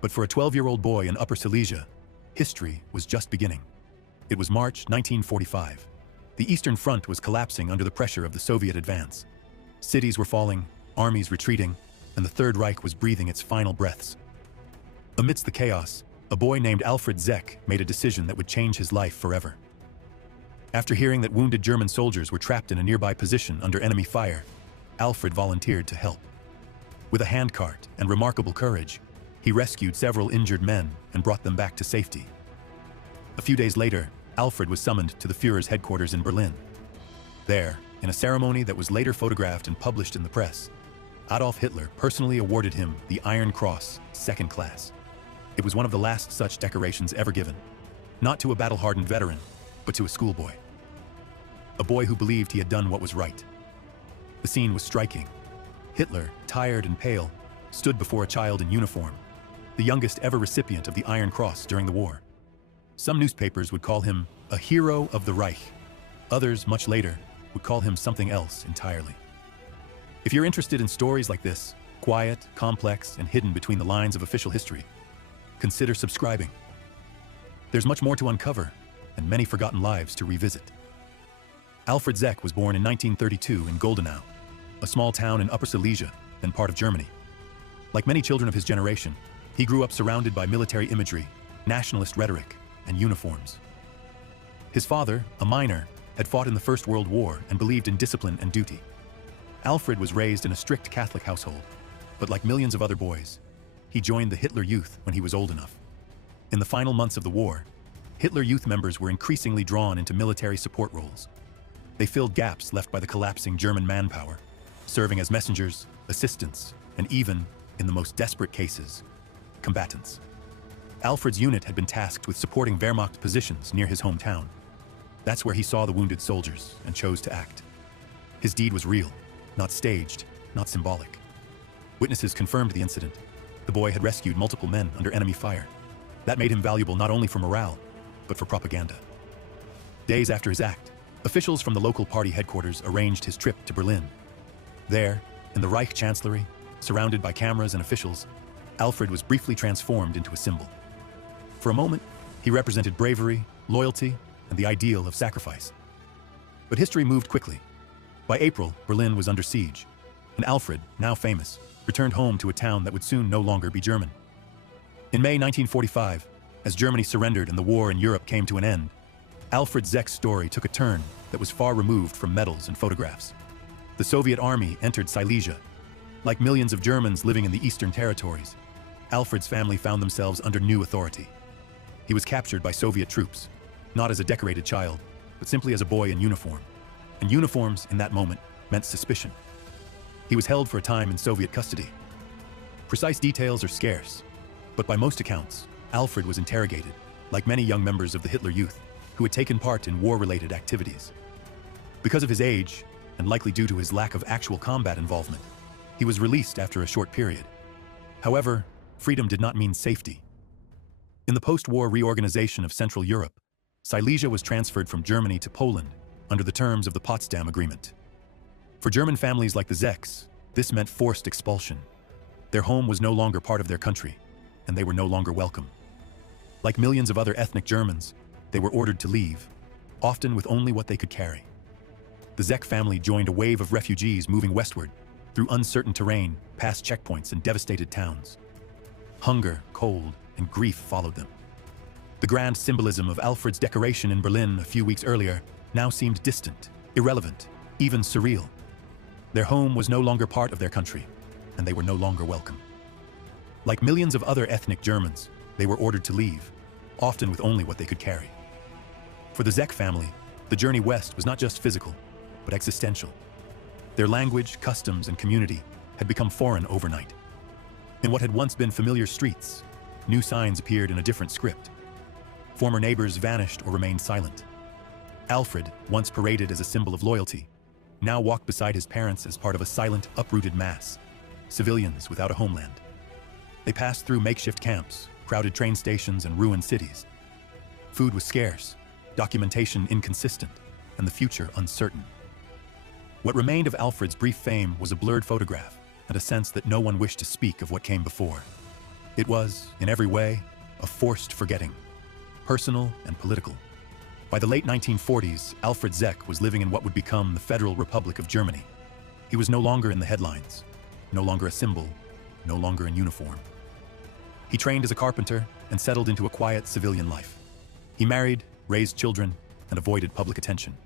But for a 12-year-old boy in Upper Silesia, history was just beginning. It was March 1945. The Eastern Front was collapsing under the pressure of the Soviet advance. Cities were falling, armies retreating, and the Third Reich was breathing its final breaths. Amidst the chaos, a boy named Alfred Zech made a decision that would change his life forever. After hearing that wounded German soldiers were trapped in a nearby position under enemy fire, Alfred volunteered to help. With a handcart and remarkable courage, he rescued several injured men and brought them back to safety. A few days later, Alfred was summoned to the Führer's headquarters in Berlin. There, in a ceremony that was later photographed and published in the press, Adolf Hitler personally awarded him the Iron Cross, second class. It was one of the last such decorations ever given, not to a battle-hardened veteran, but to a schoolboy. A boy who believed he had done what was right. The scene was striking. Hitler, tired and pale, stood before a child in uniform, the youngest ever recipient of the Iron Cross during the war. Some newspapers would call him a hero of the Reich. Others, much later, would call him something else entirely. If you're interested in stories like this, quiet, complex, and hidden between the lines of official history, consider subscribing. There's much more to uncover, and many forgotten lives to revisit. Alfred Zech was born in 1932 in Goldenau, a small town in Upper Silesia, then part of Germany. Like many children of his generation, he grew up surrounded by military imagery, nationalist rhetoric, and uniforms. His father, a miner, had fought in the First World War and believed in discipline and duty. Alfred was raised in a strict Catholic household, but like millions of other boys, he joined the Hitler Youth when he was old enough. In the final months of the war, Hitler Youth members were increasingly drawn into military support roles. They filled gaps left by the collapsing German manpower, serving as messengers, assistants, and even, in the most desperate cases, combatants. Alfred's unit had been tasked with supporting Wehrmacht positions near his hometown. That's where he saw the wounded soldiers and chose to act. His deed was real, not staged, not symbolic. Witnesses confirmed the incident. The boy had rescued multiple men under enemy fire. That made him valuable not only for morale, but for propaganda. Days after his act, officials from the local party headquarters arranged his trip to Berlin. There, in the Reich Chancellery, surrounded by cameras and officials, Alfred was briefly transformed into a symbol. For a moment, he represented bravery, loyalty, and the ideal of sacrifice. But history moved quickly. By April, Berlin was under siege, and Alfred, now famous, returned home to a town that would soon no longer be German. In May 1945, as Germany surrendered and the war in Europe came to an end, Alfred Zech's story took a turn that was far removed from medals and photographs. The Soviet army entered Silesia. Like millions of Germans living in the Eastern territories, Alfred's family found themselves under new authority. He was captured by Soviet troops, not as a decorated child, but simply as a boy in uniform. And uniforms, in that moment, meant suspicion. He was held for a time in Soviet custody. Precise details are scarce, but by most accounts, Alfred was interrogated, like many young members of the Hitler Youth, who had taken part in war-related activities. Because of his age, and likely due to his lack of actual combat involvement, he was released after a short period. However, freedom did not mean safety. In the post-war reorganization of Central Europe, Silesia was transferred from Germany to Poland under the terms of the Potsdam Agreement. For German families like the Zechs, this meant forced expulsion. Their home was no longer part of their country, and they were no longer welcome. Like millions of other ethnic Germans, they were ordered to leave, often with only what they could carry. The Zech family joined a wave of refugees moving westward, through uncertain terrain, past checkpoints and devastated towns. Hunger, cold, and grief followed them. The grand symbolism of Alfred's decoration in Berlin a few weeks earlier now seemed distant, irrelevant, even surreal. Their home was no longer part of their country, and they were no longer welcome. Like millions of other ethnic Germans, they were ordered to leave, often with only what they could carry. For the Zech family, the journey west was not just physical, but existential. Their language, customs, and community had become foreign overnight. In what had once been familiar streets, new signs appeared in a different script. Former neighbors vanished or remained silent. Alfred, once paraded as a symbol of loyalty, now walked beside his parents as part of a silent, uprooted mass, civilians without a homeland. They passed through makeshift camps, crowded train stations, and ruined cities. Food was scarce, documentation inconsistent, and the future uncertain. What remained of Alfred's brief fame was a blurred photograph and a sense that no one wished to speak of what came before. It was, in every way, a forced forgetting, personal and political. By the late 1940s, Alfred Zech was living in what would become the Federal Republic of Germany. He was no longer in the headlines, no longer a symbol, no longer in uniform. He trained as a carpenter and settled into a quiet civilian life. He married, raised children, and avoided public attention.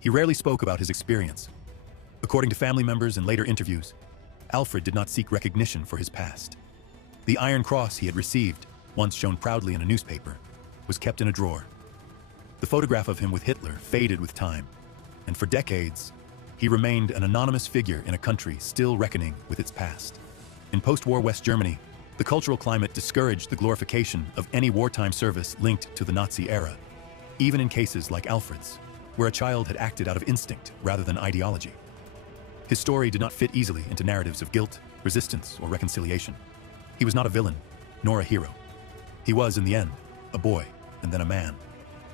He rarely spoke about his experience. According to family members and later interviews, Alfred did not seek recognition for his past. The Iron Cross he had received, once shown proudly in a newspaper, was kept in a drawer. The photograph of him with Hitler faded with time, and for decades, he remained an anonymous figure in a country still reckoning with its past. In post-war West Germany, the cultural climate discouraged the glorification of any wartime service linked to the Nazi era, even in cases like Alfred's, where a child had acted out of instinct rather than ideology. His story did not fit easily into narratives of guilt, resistance, or reconciliation. He was not a villain, nor a hero. He was, in the end, a boy and then a man,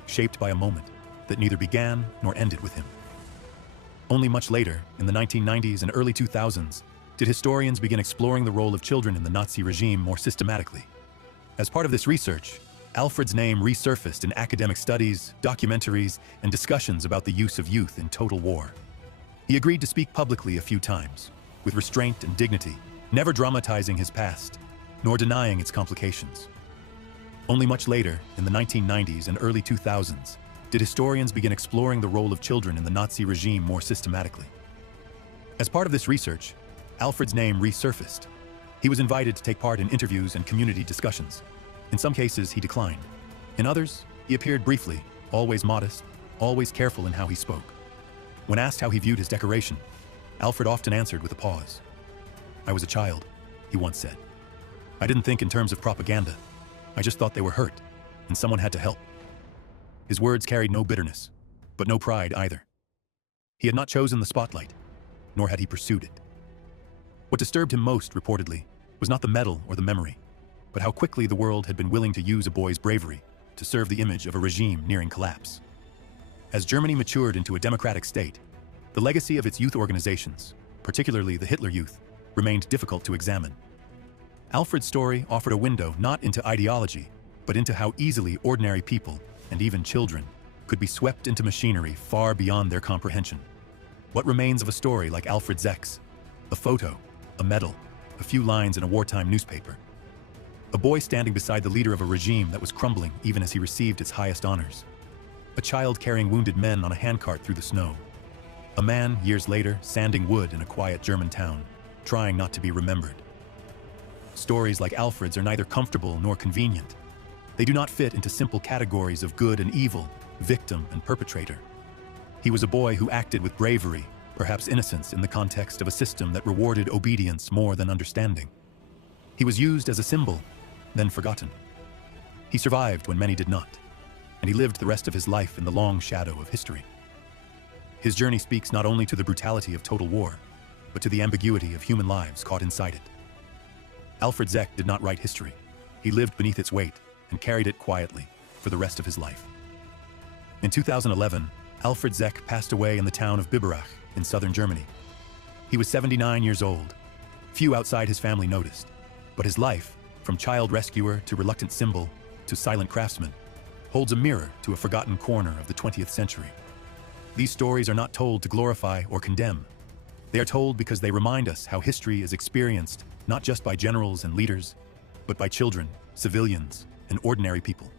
shaped by a moment that neither began nor ended with him. Only much later, in the 1990s and early 2000s, did historians begin exploring the role of children in the Nazi regime more systematically. As part of this research, Alfred's name resurfaced in academic studies, documentaries, and discussions about the use of youth in total war. He agreed to speak publicly a few times, with restraint and dignity, never dramatizing his past, nor denying its complications. Only much later, in the 1990s and early 2000s, did historians begin exploring the role of children in the Nazi regime more systematically. As part of this research, Alfred's name resurfaced. He was invited to take part in interviews and community discussions. In some cases, he declined. In others, he appeared briefly, always modest, always careful in how he spoke. When asked how he viewed his decoration, Alfred often answered with a pause. "I was a child," he once said. "I didn't think in terms of propaganda. I just thought they were hurt, and someone had to help." His words carried no bitterness, but no pride either. He had not chosen the spotlight, nor had he pursued it. What disturbed him most, reportedly, was not the medal or the memory, but how quickly the world had been willing to use a boy's bravery to serve the image of a regime nearing collapse. As Germany matured into a democratic state, the legacy of its youth organizations, particularly the Hitler Youth, remained difficult to examine. Alfred's story offered a window not into ideology, but into how easily ordinary people, and even children, could be swept into machinery far beyond their comprehension. What remains of a story like Alfred Zech's? A photo, a medal, a few lines in a wartime newspaper. A boy standing beside the leader of a regime that was crumbling even as he received its highest honors. A child carrying wounded men on a handcart through the snow. A man, years later, sanding wood in a quiet German town, trying not to be remembered. Stories like Alfred's are neither comfortable nor convenient. They do not fit into simple categories of good and evil, victim and perpetrator. He was a boy who acted with bravery, perhaps innocence in the context of a system that rewarded obedience more than understanding. He was used as a symbol, then forgotten. He survived when many did not, and he lived the rest of his life in the long shadow of history. His journey speaks not only to the brutality of total war, but to the ambiguity of human lives caught inside it. Alfred Zech did not write history. He lived beneath its weight and carried it quietly for the rest of his life. In 2011, Alfred Zech passed away in the town of Biberach in southern Germany. He was 79 years old. Few outside his family noticed, but his life, from child rescuer to reluctant symbol to silent craftsman, holds a mirror to a forgotten corner of the 20th century. These stories are not told to glorify or condemn. They are told because they remind us how history is experienced not just by generals and leaders, but by children, civilians, and ordinary people.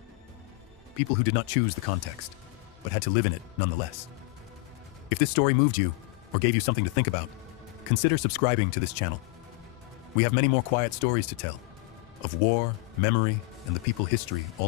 People who did not choose the context, but had to live in it nonetheless. If this story moved you, or gave you something to think about, consider subscribing to this channel. We have many more quiet stories to tell, of war, memory, and the people history all